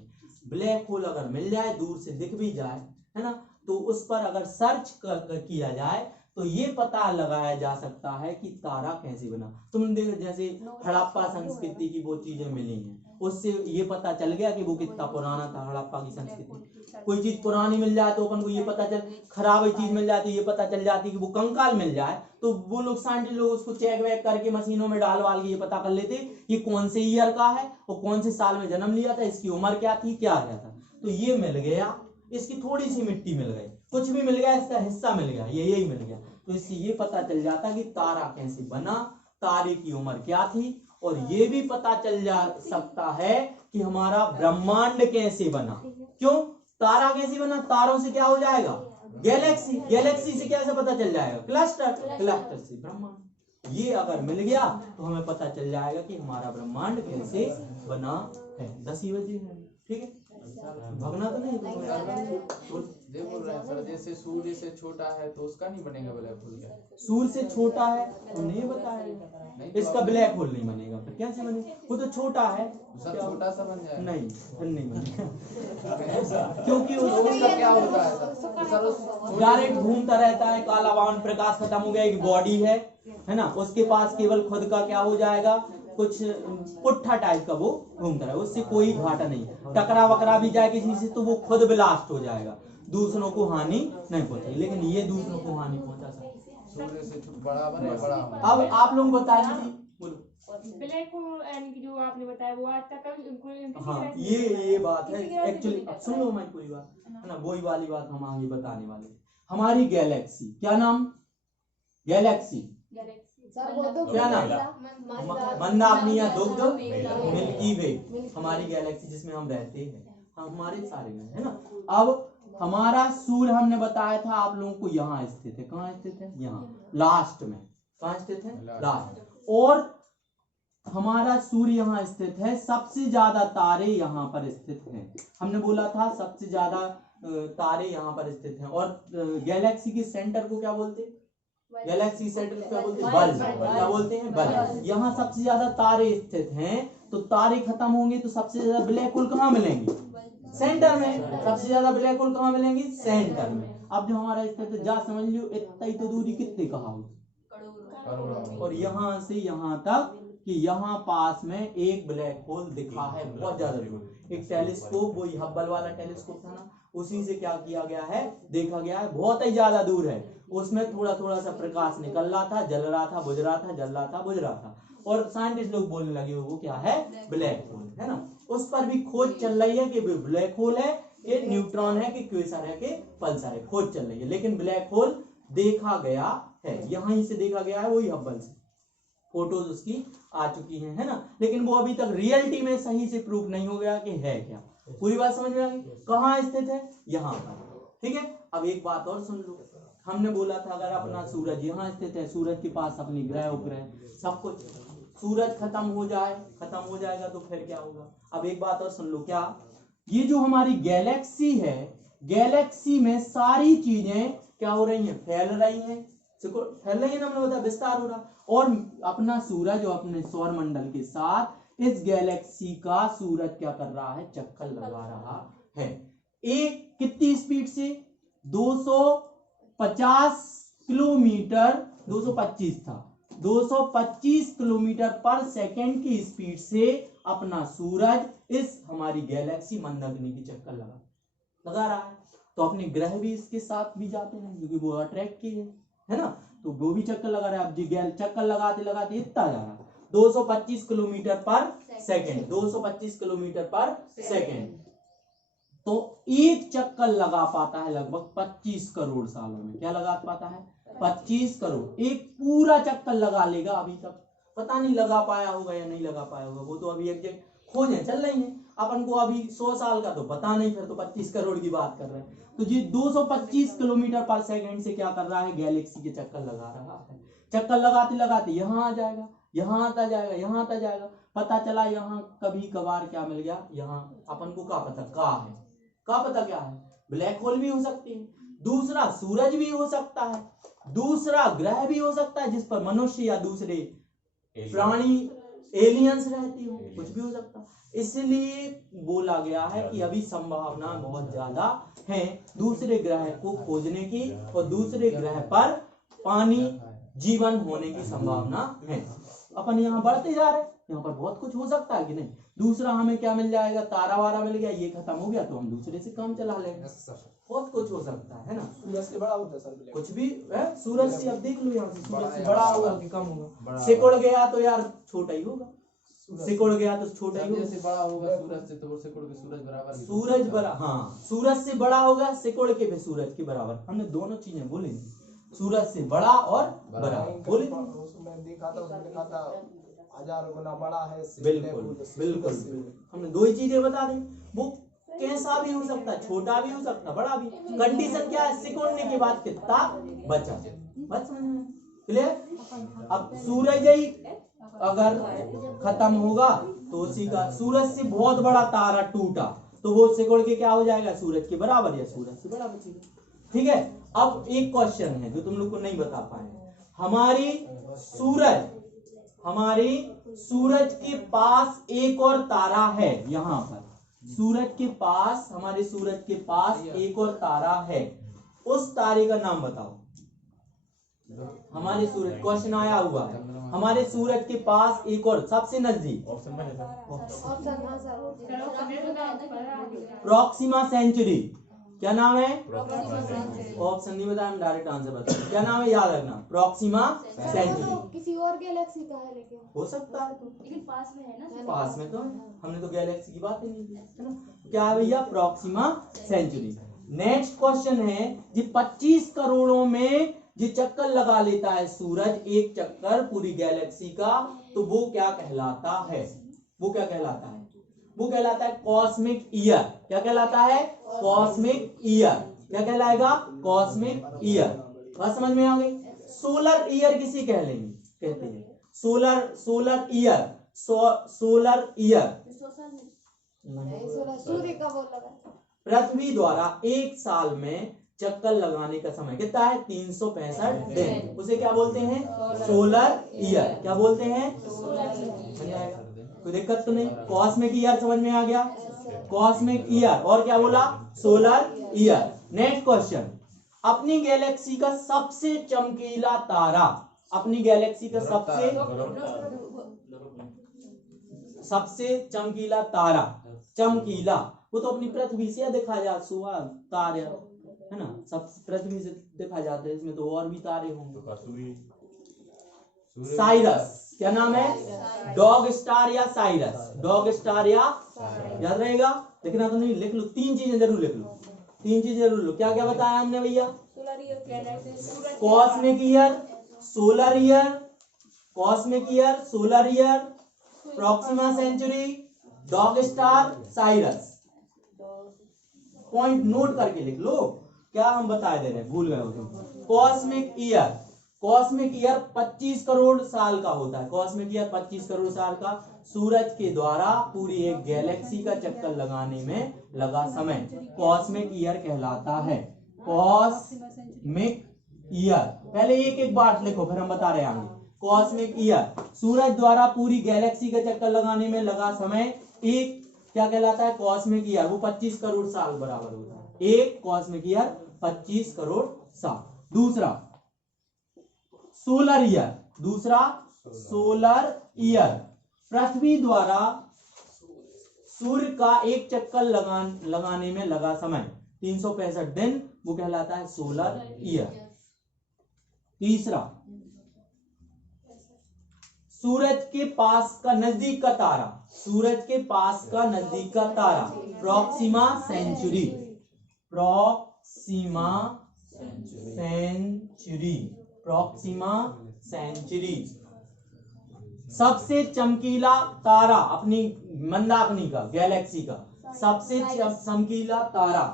ब्लैक होल अगर मिल जाए, दूर से दिख भी जाए, है ना, तो उस पर अगर सर्च किया जाए तो ये पता लगाया जा सकता है कि तारा कैसे बना। तुम देखो, जैसे हड़प्पा संस्कृति की वो चीजें मिली हैं, उससे ये पता चल गया कि वो कितना पुराना था, हड़प्पा की संस्कृति। कोई चीज पुरानी मिल जाए तो अपन को ये पता चल, खराब चीज मिल जाती है ये पता चल जाती है कि वो कंकाल मिल जाए, तो वो लोग साइंटिस्ट लोग उसको चेक वेक करके मशीनों में डाल वाल के ये पता कर लेते ये कौन से ईयर का है और कौन से साल में जन्म लिया था, इसकी उम्र क्या थी, क्या क्या था। तो ये मिल गया, इसकी थोड़ी सी मिट्टी मिल गई, कुछ भी मिल गया, इसका हिस्सा मिल गया, ये यही मिल गया, तो इससे ये पता चल जाता कि तारा कैसे बना, तारे की उम्र क्या थी, और ये भी पता चल जा सकता है कि हमारा ब्रह्मांड कैसे बना। क्यों? तारा कैसे बना, तारों से क्या हो जाएगा, गैलेक्सी, गैलेक्सी से कैसे पता चल जाएगा, क्लस्टर, क्लस्टर से ब्रह्मांड। ये अगर मिल गया तो हमें पता चल जाएगा कि हमारा ब्रह्मांड कैसे बना है। 10 ही बजे है, ठीक है, भगना तो नहीं ये बोल रहे हैं सर, जैसे सूर्य से छोटा है तो उसका नहीं बनेगा ब्लैक होल क्या? सूर्य से छोटा है तो नहीं बताया, इसका ब्लैक होल नहीं बनेगा, फिर कैसे बनेगा, वो तो छोटा है, सर छोटा सा बन जाएगा? नहीं, फिर नहीं बनेगा क्योंकि उसका क्या होता है सर? डायरेक्ट घूमता रहता है, काला बावन, प्रकाश खत्म हो गया, एक बॉडी है ना, उसके पास केवल खुद का क्या हो जाएगा, कुछ पुट्ठा टाइप का वो घूमता है, उससे कोई घाटा नहीं, टकरा वकरा भी जाए किसी से तो वो खुद ब्लास्ट हो जाएगा। दूसरों को हानि नहीं पहुंचाएगी, लेकिन ये दूसरों को हानि पहुंचा सकता है। सूर्य से बराबर है, बड़ा होगा। अब आप लोग बता दीजिए, बोलो। ब्लैक होल यानी कि जो आपने बताया वो आज तक कभी हाँ, ये बात है एक्चुअली। अब सुन लो मैं पूरी बात, है ना, वही वाली बात हम आगे बताने वाले हैं। हमारी गैलेक्सी, क्या नाम? गैलेक्सी, क्या नाम? मंदाकिनी दुग्ध मिल्की वे, हमारी गैलेक्सी जिसमें हम रहते हैं, हमारे सारे में, है ना। अब हमारा सूर्य हमने बताया था आप लोगों को यहाँ स्थित है। कहाँ स्थित है? यहाँ लास्ट में। कहाँ स्थित है? लास्ट। और हमारा सूर्य यहाँ स्थित है। सबसे ज्यादा तारे यहाँ पर स्थित हैं। हमने बोला था सबसे ज्यादा तारे यहाँ पर स्थित हैं। और गैलेक्सी के सेंटर को क्या बोलते हैं? गैलेक्सी सेंटर को क्या बोलते हैं? बल्ब। क्या बोलते हैं? बल्ब। यहाँ सबसे ज्यादा तारे स्थित हैं, तो तारे खत्म होंगे तो सबसे ज्यादा ब्लैक होल कहाँ मिलेंगे? सेंटर में। सबसे ज्यादा ब्लैक होल कहाँ मिलेंगे? सेंटर में। अब जो हमारा स्थित है, जा समझ लियो इतना ही तो दूरी कितने कहा हो, और यहाँ से यहाँ तक कि यहाँ पास में एक ब्लैक होल दिखा है, बहुत ज्यादा दूर। एक टेलीस्कोप, वही हब्बल वाला टेलीस्कोप था ना, उसी से क्या किया गया है, देखा गया है, बहुत ही ज्यादा दूर है। उसमें थोड़ा थोड़ा सा प्रकाश निकल रहा था, जल रहा था, बुझ रहा था, जल रहा था, बुझ रहा था, और साइंटिस्ट लोग बोलने लगे वो क्या है? ब्लैक होल, है ना। उस पर भी खोज चल रही है कि ब्लैक होल है कि न्यूट्रॉन है कि क्वेसर है कि पल्सर है, खोज चल रही है। लेकिन ब्लैक होल देखा गया है, यहीं से देखा गया है, वही हब्बल से फोटोज उसकी आ चुकी हैं, है ना। लेकिन वो अभी तक रियलिटी में सही से प्रूफ नहीं हो गया कि है क्या। पूरी बात समझ में आ गई? कहाँ स्थित है? यहाँ पर, ठीक है। अब एक बात और सुन लो, हमने बोला था अगर अपना सूरज यहाँ स्थित है, सूरज के पास अपनी ग्रह उपग्रह सब कुछ, सूरज खत्म हो जाएगा तो फिर क्या होगा? अब एक बात और सुन लो, क्या ये जो हमारी गैलेक्सी है, गैलेक्सी में सारी चीजें क्या हो रही हैं? फैल रही हैं, फैल रही है ना, हमने बताया विस्तार हो रहा। और अपना सूरज और अपने सौर मंडल के साथ इस गैलेक्सी का सूरज क्या कर रहा है? चक्कर लगा रहा है। एक कितनी स्पीड से? 250 किलोमीटर, 225 था, 225 किलोमीटर पर सेकंड की स्पीड से अपना सूरज इस हमारी गैलेक्सी मंदाकिनी की चक्कर लगा रहा है। तो अपने ग्रह भी इसके साथ भी जाते हैं क्योंकि वो अट्रैक्ट किए, है ना, तो वो भी चक्कर लगा रहा है। अब जी चक्कर लगाते लगाते इतना जा रहा है, 225 किलोमीटर पर सेकंड, 225 किलोमीटर पर सेकंड। तो एक चक्कर लगा पाता है लगभग 25 करोड़ सालों में। क्या लगा पाता है? 25 करोड़। एक पूरा चक्कर लगा लेगा। अभी तक पता नहीं लगा पाया होगा या नहीं लगा पाया होगा, वो तो अभी एग्जैक्ट खोजें चल रही हैं। अपन को अभी 100 साल का तो पता नहीं, फिर तो 25 करोड़ की बात कर रहे हैं। तो ये 225 किलोमीटर पर सेकंड से क्या कर रहा है? गैलेक्सी के चक्कर लगा रहा है। चक्कर लगाते लगाते यहाँ आ जाएगा, यहाँ आता जाएगा, यहाँ आता जाएगा। पता चला यहाँ कभी कभार क्या मिल गया, यहाँ अपन को क्या पता क्या है? ब्लैक होल भी हो सकती है, दूसरा सूरज भी हो सकता है, दूसरा ग्रह भी हो सकता है जिस पर मनुष्य या दूसरे प्राणी एलियंस रहती हो, कुछ भी हो सकता है। इसलिए बोला गया है कि अभी संभावना बहुत ज्यादा है दूसरे ग्रह को खोजने की, और दूसरे ग्रह पर पानी जीवन होने की संभावना है। अपन यहाँ बढ़ते जा रहे हैं, यहाँ पर बहुत कुछ हो सकता है कि नहीं। दूसरा हमें क्या मिल जाएगा? तारा वारा मिल गया, ये खत्म हो गया तो हम दूसरे से काम चला लेंगे। बहुत कुछ हो सकता है ना। सूरज से बड़ा होता है सर, कुछ भी है सूरज से। अब देख लो यहाँ से सूरज से बड़ा होगा कि कम होगा? सिकुड़ गया तो यार छोटा ही होगा, सिकुड़ गया तो छोटा ही होगा। जैसे बड़ा होगा सूरज से तो वो सिकुड़ के सूरज बराबर, सूरज बड़ा, हाँ, सूरज से बड़ा होगा, सिकुड़ के भी सूरज के बराबर। हमने दोनों चीजें बोली, सूरज से बड़ा और बड़ा बोली। उसमें देखा था, उसमें लिखा था 1000 गुना बड़ा है। बिल्कुल हमने दो ही चीजें बता दी। वो कैसा भी हो सकता है, छोटा भी हो सकता, बड़ा भी। कंडीशन क्या है? सिकुड़ने के बाद कितना बचा, बस समझ में क्लियर। अब सूरज ही अगर खत्म होगा तो उसी का, सूरज से बहुत बड़ा तारा टूटा तो वो सिकुड़ के क्या हो जाएगा? सूरज के बराबर या सूरज से बड़ा बचेगा। ठीक है। अब एक क्वेश्चन है जो तुम लोग को नहीं बता पाए। हमारी सूरज के पास एक और तारा है, यहाँ पर हमारे सूरज के पास एक और तारा है। उस तारे का नाम बताओ। हमारे सूरज, क्वेश्चन आया हुआ है, हमारे सूरज के पास एक और सबसे नजदीक प्रॉक्सिमा सेंचुरी, क्या नाम है? Proxima Centauri। ऑप्शन नहीं बताया, हम डायरेक्ट आंसर बताएं। क्या नाम है? याद रखना, प्रॉक्सिमा सेंचुरी। तो किसी और गैलेक्सी का है लेकिन हो सकता है, लेकिन पास में है ना। पास में तो है। हमने तो गैलेक्सी की बात ही नहीं की, है ना। क्या है भैया? Proxima Centauri. नेक्स्ट क्वेश्चन है जी, 25 करोड़ों में जी चक्कर लगा लेता है सूरज एक चक्कर पूरी गैलेक्सी का, तो वो क्या कहलाता है? वो क्या कहलाता है? वो कहलाता है कॉस्मिक ईयर। क्या कहलाता है? Cosmic year. क्या कहलाएगा? Cosmic year. बात समझ में आ गई? सोलर ईयर किसी कहते हैं, सोलर ईयर, सोलर ईयर नहीं, सूर्य का वो लगा। पृथ्वी द्वारा एक साल में चक्कर लगाने का समय कितना है? 365 दिन। उसे क्या बोलते हैं? Solar year. क्या बोलते हैं? समझ आएगा? कोई दिक्कत तो नहीं? कॉस्मिक ईयर समझ में आ गया? Cosmic year. और क्या बोला? Solar year. नेक्स्ट क्वेश्चन, अपनी गैलेक्सी का सबसे चमकीला तारा, अपनी गैलेक्सी का सबसे चमकीला तारा, चमकीला, वो तो अपनी पृथ्वी से दिखा जा, सुबह तारे है ना, सब पृथ्वी से दिखा जाते हैं, इसमें तो और भी तारे होंगे। साइरस। क्या नाम है? डॉग स्टार या साइरस? डॉग स्टार या, याद रहेगा? लिखना तो नहीं, लिख लो, 3 चीजें जरूर लिख लो, 3 चीजें जरूर लो। क्या क्या बताया हमने भैया? Cosmic year, solar year, cosmic year, solar year, Proxima Centauri, dog star, Cyrus. Point note करके लिख लो, क्या हम बता दे रहे हैं, भूल गए हो तुम। Cosmic year, cosmic year 25 crore साल का होता है। कॉस्मिक ईयर 25 करोड़ साल का, सूरज के द्वारा पूरी एक गैलेक्सी का चक्कर लगाने में लगा समय कॉस्मिक ईयर कहलाता है। कॉस्मिक ईयर, पहले एक एक बार लिखो, फिर हम बता रहे हैं। कॉस्मिक ईयर, सूरज द्वारा पूरी गैलेक्सी का चक्कर लगाने में लगा समय एक क्या कहलाता है? Cosmic year. वो 25 करोड़ साल बराबर होता है। एक कॉस्मिक ईयर 25 करोड़ साल। दूसरा सोलर ईयर, दूसरा सोलर ईयर, पृथ्वी द्वारा सूर्य का एक चक्कर लगाने में लगा समय 365 दिन, वो कहलाता है सोलर ईयर। तीसरा, सूरज के पास का नजदीक का तारा, सूरज के पास का नजदीक का तारा, Proxima Centauri, Proxima Centauri, Proxima Centauri. सबसे चमकीला तारा अपनी मंदाकिनी का, गैलेक्सी का सबसे चमकीला तारा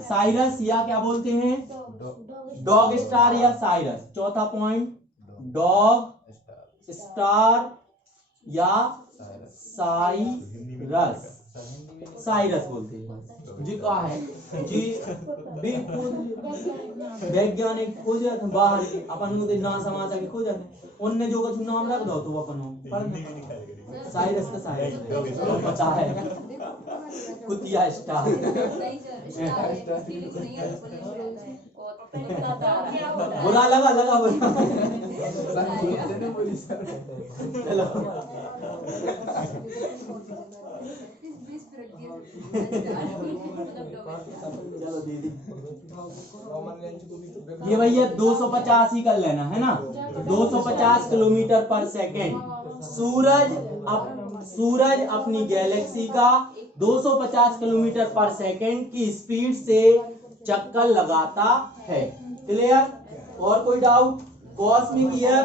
साइरस या क्या बोलते हैं? डॉग स्टार या साइरस। चौथा पॉइंट, डॉग स्टार या साइरस, साइरस बोलते हैं जी। कहा है जी, वैज्ञानिक खोज बाहर अपन को ना समाज के खोज उनने जो कुछ नाम रख दो तो अपन साइरस का साइरस पता है, कुतिया स्टार। बुरा लगा चलो चलो दीदी, ये भैया 250 ही कर लेना है ना, 250 किलोमीटर पर सेकेंड। सूरज अपनी गैलेक्सी का 250 किलोमीटर पर सेकेंड की स्पीड से चक्कर लगाता है। क्लियर? और कोई डाउट? कॉस्मिक ईयर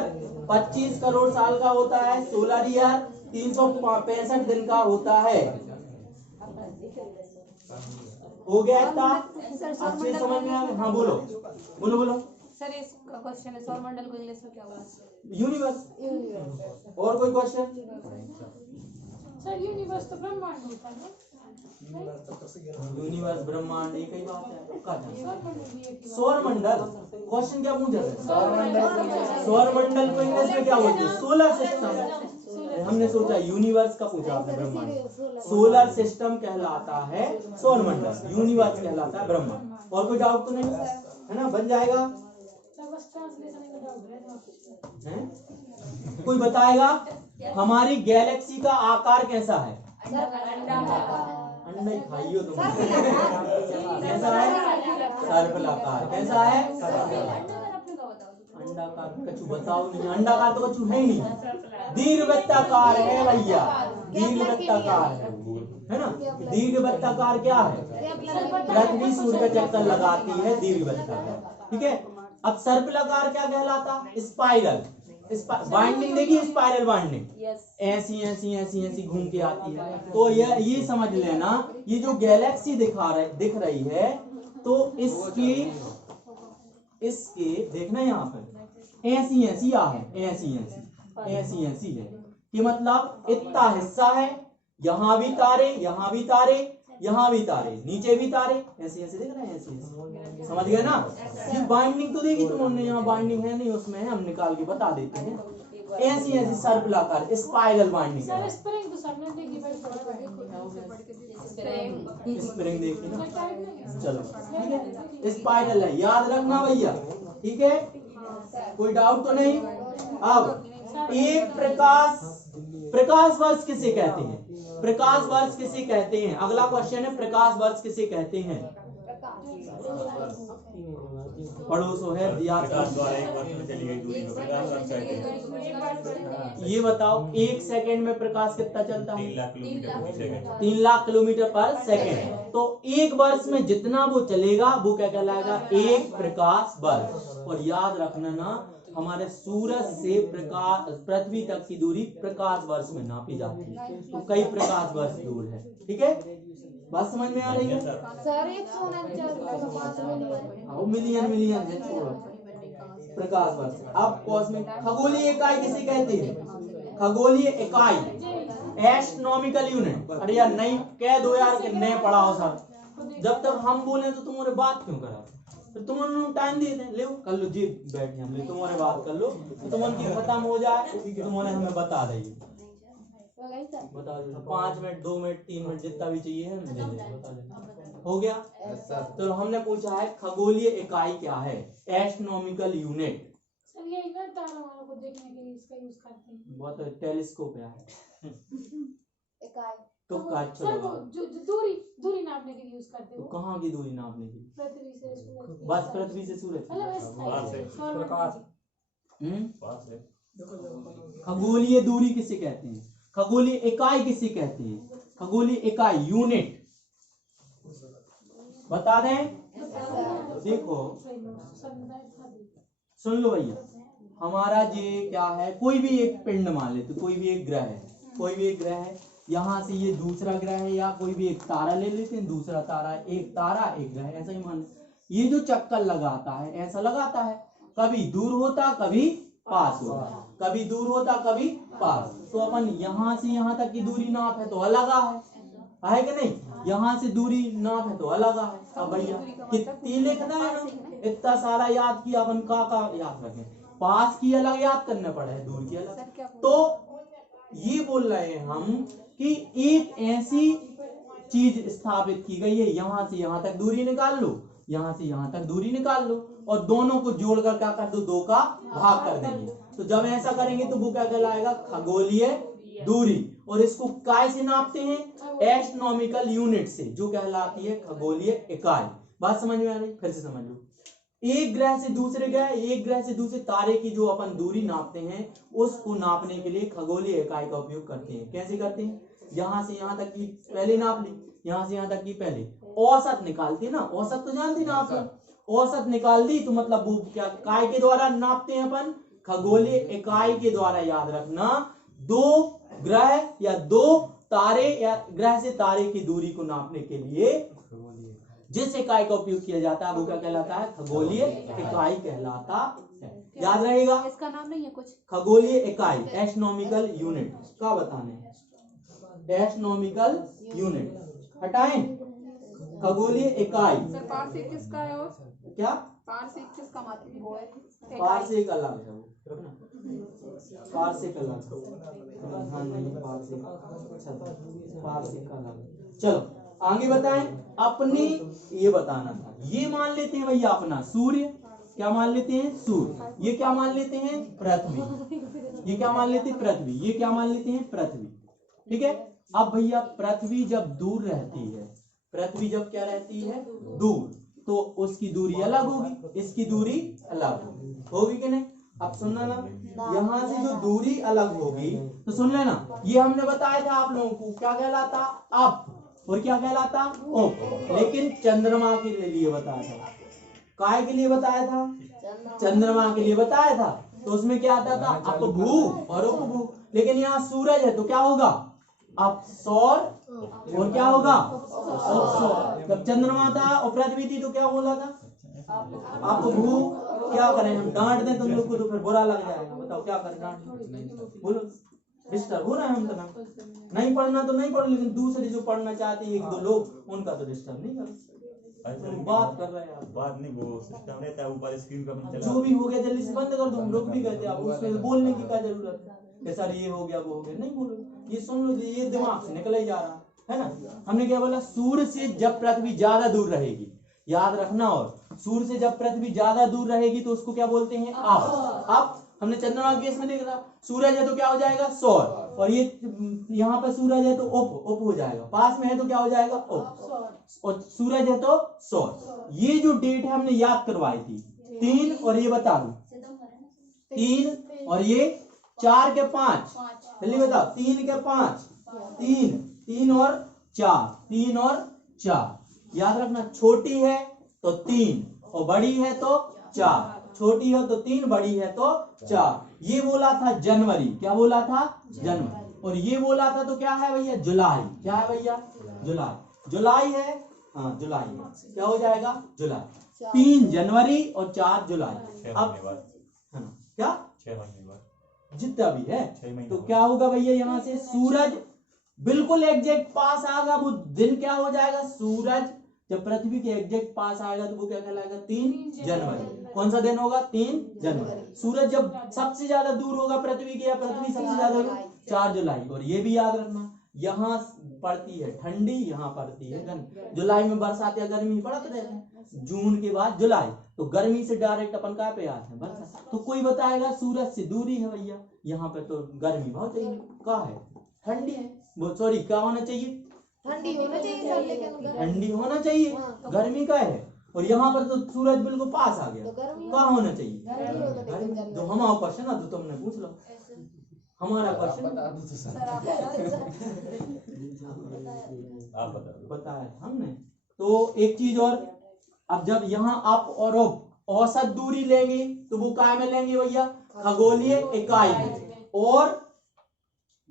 25 करोड़ साल का होता है, सोलर ईयर 365 दिन का होता है। हो गया इतना? अच्छे समझ में आ गया? हाँ बोलो बोलो बोलो। सर इसका क्वेश्चन है, सौरमंडल को इंग्लिश में क्या बोला? यूनिवर्स। और कोई क्वेश्चन? सर यूनिवर्स तो ब्रह्मांड होता है ना? यूनिवर्स ब्रह्मांड एक ही बात है। सौरमंडल भी एक ही बात है। सौरमंडल क्वेश्चन क्या पूछा था? सौरमंडल को इंग्लिश में क्या बोलते हैं? Solar system. हमने सोचा यूनिवर्स का पूछा आपने, ब्रह्मांड। सोलर सिस्टम कहलाता है सौरमंडल, यूनिवर्स कहलाता है ब्रह्मांड। और कोई डाउट तो नहीं है ना? बन जाएगा? कोई बताएगा हमारी गैलेक्सी का आकार कैसा है? अंडा ही खाइयो तुम। कैसा है? सर्पिलाकार। कैसा है? अंडाकार कछु बताओ नहीं, अंडाकार तो कछु है ही नहीं, दीर्घवृत्ताकार है भैया, दीर्घवृत्ताकार है ना। दीर्घवृत्ताकार क्या है? पृथ्वी सूर्य का चक्कर लगाती है, दीर्घवृत्ताकार। ठीक है। अब सर्पिलाकार क्या कहलाता? स्पाइरल। बाइंडिंग देखिए, स्पाइरल बाइंडिंग ऐसी ऐसी ऐसी ऐसी घूम के आती है। तो ये समझ लेना, ये जो गैलेक्सी दिख रही है, तो इसके देखना यहाँ पर ऐसी ऐसी है, ऐसी है कि मतलब इतना हिस्सा है, यहाँ भी तारे, यहाँ भी तारे, यहाँ भी तारे, नीचे भी तारे, ऐसे ऐसे देख रहे हैं, ऐसे ऐसे। समझ गए ना? ये बाइंडिंग तो देखी तुमने, यहाँ बाइंडिंग है नहीं, उसमें है, हम निकाल के बता देते हैं। ऐसी ऐसी सर्पिलाकार स्पाइरल बाइंडिंग है। स्प्रिंग तो सबने देखी, स्प्रिंग देखी ना? चलो ठीक है, स्पाइरल है, याद रखना भैया। ठीक है, कोई डाउट तो नहीं? अब एक प्रकाश वर्ष किसे कहते हैं? प्रकाश वर्ष किसे कहते हैं? अगला क्वेश्चन है, प्रकाश वर्ष किसे कहते हैं? पड़ोसो है ये बताओ, 1 सेकेंड में प्रकाश कितना चलता है? 3 लाख किलोमीटर पर सेकेंड। तो 1 वर्ष में जितना वो चलेगा वो क्या कहलाएगा? 1 प्रकाश वर्ष। और याद रखना ना, हमारे सूरज से पृथ्वी तक की दूरी प्रकाश वर्ष में नापी जाती है, तो कई प्रकाश वर्ष दूर है। ठीक है, बात समझ में आ रही है? सर 149 मिलियन है, छोड़ो प्रकाश वर्ष। अब कॉस्मिक खगोलीय इकाई किसे कहते हैं? खगोलीय इकाई एस्ट्रोनॉमिकल यूनिट। अरे यार नहीं कह दो यार कि नहीं पढ़ा हो सर, जब तक हम बोले तो तुम्हारे बात क्यों करा? तो तुम टाइम देते हैं, ले कर लो जी, बैठिए हम तुम्हारे बात कर लो, तो तुम उनकी खत्म हो जाए, तुम्हारे हमें बता देंगे, बता दो 5 मिनट 2 मिनट 3 मिनट जितना भी चाहिए हम दे देंगे, बता देंगे। हो गया? तो हमने पूछा है खगोलीय इकाई क्या है? Astronomical unit. सर ये इधर तारों को देखने के लिए इसका यूज करते हैं। बहुत टेलीस्कोप है इकाई तो सर वो जो दूरी नापने के लिए यूज करते तो हो। कहाँ की दूरी नापने की? पृथ्वी से सूरज, बस पृथ्वी से सूरज। खगोलीय दूरी किसे कहते हैं? खगोलीय इकाई किसे कहते हैं? खगोलीय इकाई यूनिट बता दें। देखो सुन लो भैया, हमारा ये क्या है, कोई भी एक पिंड मान लेते, कोई भी एक ग्रह है, कोई भी एक ग्रह है, यहाँ से ये दूसरा ग्रह है, या कोई भी एक तारा ले लेते हैं, दूसरा तारा, एक तारा एक ग्रह, ऐसा ही मान। ये जो चक्कर लगाता है ऐसा लगाता है, कभी दूर होता कभी पास होता, कभी दूर होता कभी पास। तो अपन यहाँ से यहाँ तक की दूरी नाप है तो अलग है कि नहीं? यहाँ से दूरी नाप है तो अलग है। अब भैया कितनी लिखना है ना, इतना सारा याद किया अपन का याद रखें, पास की अलग याद करना पड़ा है, दूर की अलग। तो ये बोल रहे हैं हम कि एक ऐसी चीज स्थापित की गई है, यहाँ से यहाँ तक दूरी निकाल लो, यहाँ से यहाँ तक दूरी निकाल लो, और दोनों को जोड़कर क्या कर दो, 2 का भाग कर देंगे। तो जब ऐसा करेंगे तो वो क्या कहलाएगा? खगोलीय दूरी। और इसको काय से नापते हैं? एस्ट्रोनॉमिकल यूनिट से, जो कहलाती है खगोलीय इकाई। बात समझ में आ रही? फिर से समझ लो, एक ग्रह से दूसरे ग्रह, एक ग्रह से दूसरे तारे की जो अपन दूरी नापते हैं, उसको नापने के लिए खगोलीय इकाई का उपयोग करते हैं। कैसे करते हैं? यहाँ से यहाँ तक की पहले नाप ली, यहाँ से यहाँ तक की पहले औसत निकालती है ना, औसत तो जानती ना आप लोग, औसत निकाल दी तो मतलब वो क्या काय के द्वारा नापते हैं अपन? खगोलीय इकाई के द्वारा। याद रखना, 2 ग्रह या 2 तारे या ग्रह से तारे की दूरी को नापने के लिए जिस इकाई का उपयोग किया जाता है वो क्या कहलाता है? खगोलीय इकाई कहलाता है। याद रहेगा? इसका नाम नहीं है कुछ? खगोलीय इकाई एस्ट्रोनॉमिकल यूनिट का बताने, एस्ट्रोनॉमिकल यूनिट हटाएं, खगोलीय इकाई। सर पार्शिक किसका है? और क्या पार्शिक किसका माध्यम है? पार्शिक अलग है, वो पार्शिक अलग, हाँ नहीं पार्शिक, पार्शिक अलग। चलो आगे बताएं, अपने ये बताना था, ये मान लेते हैं भैया अपना सूर्य, क्या मान लेते हैं? सूर्य। ये क्या मान लेते हैं? पृथ्वी। ये क्या मान लेते हैं? पृथ्वी। ये क्या मान लेते हैं? पृथ्वी। ठीक है। अब भैया पृथ्वी जब दूर रहती है, पृथ्वी जब क्या रहती है? दूर, तो उसकी दूरी अलग होगी, इसकी दूरी अलग होगी कि नहीं। अब सुनना ना, यहाँ से जो दूरी अलग होगी तो सुन लेना, ये हमने बताया था आप लोगों को क्या कहलाता अप और क्या कहलाता उप, लेकिन चंद्रमा के लिए बताया था। काय के लिए बताया था? चंद्रमा के लिए बताया था। तो उसमें क्या आता था? अपभू और उपभू। लेकिन यहाँ सूरज है तो क्या होगा? अपसौर और क्या होगा? अपसौर। जब चंद्रमा था और पृथ्वी थी तो क्या बोला था? अपभू। क्या करें हम, डांट दें तुम लोग को तो फिर बुरा लग जाएगा। बताओ क्या करें, डांट बोलो, डिस्टर्ब हो रहा है हम तो ना। नहीं पढ़ना तो नहीं पढ़ो, लेकिन दूसरे जो पढ़ना चाहते हैं 1-2 लोग, उनका तो डिस्टर्ब नहीं करो। बात कर रहे हैं आप, बात नहीं, वो सिस्टम रहता है ऊपर स्क्रीन का बंद चला। जो भी हो गया जल्दी से बंद कर दो। हम लोग भी कहते हैं, आप उसमें बोलने की क्या जरूरत है कि सर ये हो गया वो हो गया, नहीं बोलो, ये सुन लो, ये दिमाग से निकल ही जा रहा है ना। हमने क्या बोला? सूर्य से जब पृथ्वी ज्यादा दूर रहेगी, याद रखना, और सूर्य से जब पृथ्वी ज्यादा दूर रहेगी तो उसको क्या बोलते हैं? अप। हमने चंद्रमा केस में देखा, सूरज है तो क्या हो जाएगा? सौर, और ये यहाँ पे सूरज है तो उप हो जाएगा, पास में है तो क्या हो जाएगा? उप, और सूरज है तो सौर। ये जो डेट है हमने याद करवाई थी 3, और ये बता दो 3 और ये 4 के 5, जल्दी बताओ, 3 के 5, 3 और 4, 3 और 4। याद रखना, छोटी है तो 3 और बड़ी है तो 4, छोटी है तो 3, बड़ी है तो 4। ये बोला था जनवरी, क्या बोला था? जनवरी। और ये बोला था तो क्या है भैया? जुलाई। क्या है भैया? जुलाई। जुलाई है, हाँ जुलाई है, क्या हो जाएगा? जुलाई। 3 जनवरी और 4 जुलाई। अब है ना, क्या 6 महीने बाद जितना भी है 6 महीने तो क्या होगा भैया? यहाँ से सूरज बिल्कुल एग्जैक्ट पास आएगा, वो दिन क्या हो जाएगा? सूरज जब पृथ्वी के एग्जैक्ट पास आएगा तो वो क्या कहलाएगा? 3 जनवरी। कौन सा दिन होगा? 3 जनवरी। सूरज जब सबसे ज्यादा दूर होगा पृथ्वी के, या पृथ्वी सबसे ज्यादा दूर? 4 जुलाई। और ये भी याद रखना, यहाँ पड़ती है ठंडी, यहाँ पड़ती है गर्मी। जुलाई में बरसात या गर्मी पड़ते रहते हैं, जून के बाद जुलाई, तो गर्मी से डायरेक्ट अपन कहाँ पे आते हैं? बरसात। तो कोई बताएगा सूरज से दूरी है भैया, यहाँ पे तो गर्मी बहुत चाहिए, क्या है? ठंडी है, वो सॉरी क्या होना चाहिए? ठंडी होना चाहिए सर, लेकिन ठंडी होना चाहिए, गर्मी का है। और यहाँ पर तो सूरज बिल्कुल पास आ गया, क्या होना चाहिए? गर्मी। तो हमारा क्वेश्चन है तो तुमने पूछ लो, हमारा क्वेश्चन बता दो तो सर। आप बता बताया हमने। तो एक चीज और, अब जब यहाँ अप और उप औसत दूरी लेंगे तो वो काय में लेंगे भैया? खगोलीय इकाई में। और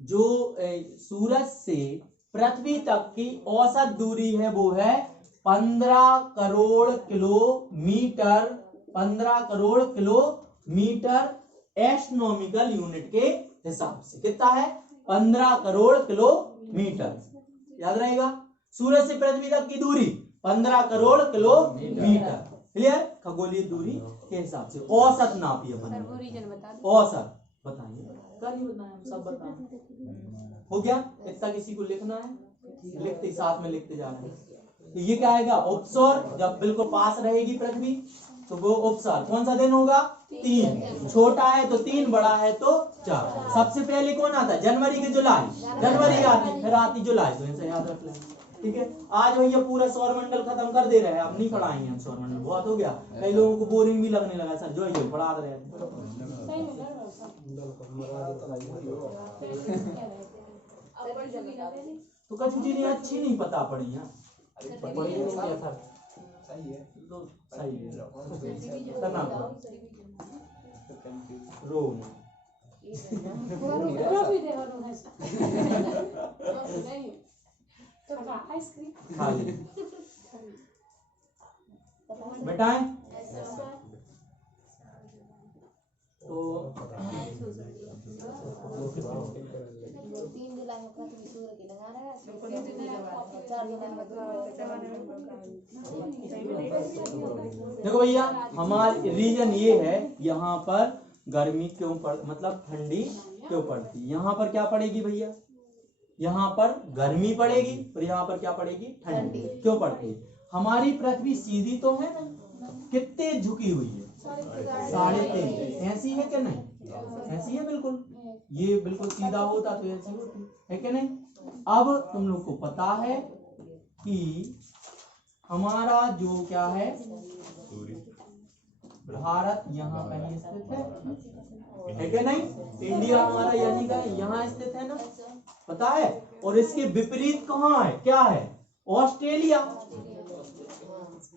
जो सूरज से पृथ्वी तक की औसत दूरी है वो है 15 crore kilometre. 15 crore kilometre astronomical unit के हिसाब से। कितना है? 15 करोड़ किलोमीटर। याद रहेगा, सूरज से पृथ्वी तक की दूरी 15 करोड़ किलोमीटर। क्लियर? खगोलीय दूरी के हिसाब से औसत नापी अपन, औसत बताइए, कल ही बताया हम, सब बताए। हो गया? इतना किसी को लिखना है, लिखते साथ में लिखते जा रहे हैं। तो ये क्या आएगा? उपसौर। जब बिल्कुल पास रहेगी पृथ्वी तो वो उपसौर। कौन सा दिन होगा? 3। छोटा है तो 3, बड़ा है तो 4। सबसे पहले कौन आता है? जनवरी के जुलाई, जनवरी आती, फिर आती जुलाई। तो ऐसे याद रख लेंगे, ठीक है। आज भैया पूरा सौरमंडल खत्म कर दे रहे हैं, अब नहीं पढ़ाएंगे हम सौरमंडल, बहुत हो गया। कई लोगों को बोरिंग भी लगने लगा, सर जो जो पढ़ा रहे हैं। तो कछु चीजें अच्छी नहीं पता पड़ी है, पढ़ी नहीं है सर, सही है, तो सही है। तना रो खाली बेटाएं। तो 3 जुलाई में पृथ्वी सूर्य की लगा रहा है, 4 जुलाई में। देखो भैया, हमारा रीजन ये है, यहाँ पर गर्मी क्यों मतलब ठंडी क्यों पड़ती? यहाँ पर क्या पड़ेगी भैया? यहाँ पर गर्मी पड़ेगी और यहाँ पर क्या पड़ेगी? ठंडी। क्यों पड़ती? हमारी पृथ्वी सीधी तो है ना, कितने झुकी हुई है? 3.5। ऐसी है क्या? नहीं, ऐसी है बिल्कुल। ये बिल्कुल सीधा होता तो ऐसी होती है कि नहीं? अब तुम लोग को पता है कि हमारा जो क्या है सूर्य भारत यहाँ कहीं स्थित है क्या नहीं? इंडिया हमारा यानी का यहाँ स्थित है ना, पता है। और इसके विपरीत कहाँ है, क्या है? ऑस्ट्रेलिया।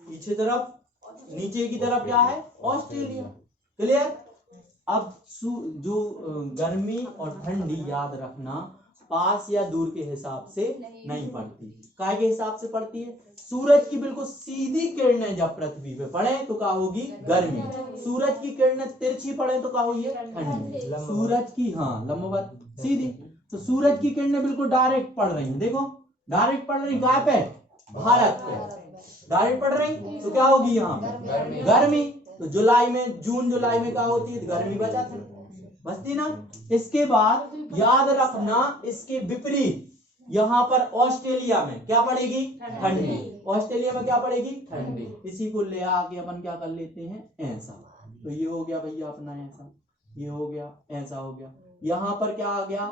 पीछे तरफ नीचे की तरफ क्या है? ऑस्ट्रेलिया। क्लियर? अब जो गर्मी और ठंडी याद रखना पास या दूर के हिसाब से नहीं पड़ती, काय के हिसाब से पड़ती है। सूरज की बिल्कुल सीधी किरणें जब पृथ्वी पे पड़े तो क्या होगी? गर्मी। सूरज की किरणें तिरछी पड़े तो क्या होगी? ठंडी। सूरज की लंबवत सीधी, तो सूरज की किरणें बिल्कुल डायरेक्ट पड़ रही हैं, देखो डायरेक्ट पड़ रही, काय पे? भारत पे डायरेक्ट पड़ रही, तो क्या होगी यहाँ? गर्मी। तो जुलाई में, जून जुलाई में क्या होती है? गर्मी बचती ना। इसके बाद याद रखना इसके विपरीत यहाँ पर ऑस्ट्रेलिया में क्या पड़ेगी? ठंडी। ऑस्ट्रेलिया में क्या पड़ेगी? ठंडी। इसी को ले आके अपन क्या कर लेते हैं? ऐसा। तो ये हो गया भैया अपना ऐसा, ये हो गया, ऐसा हो गया। यहाँ पर क्या आ गया?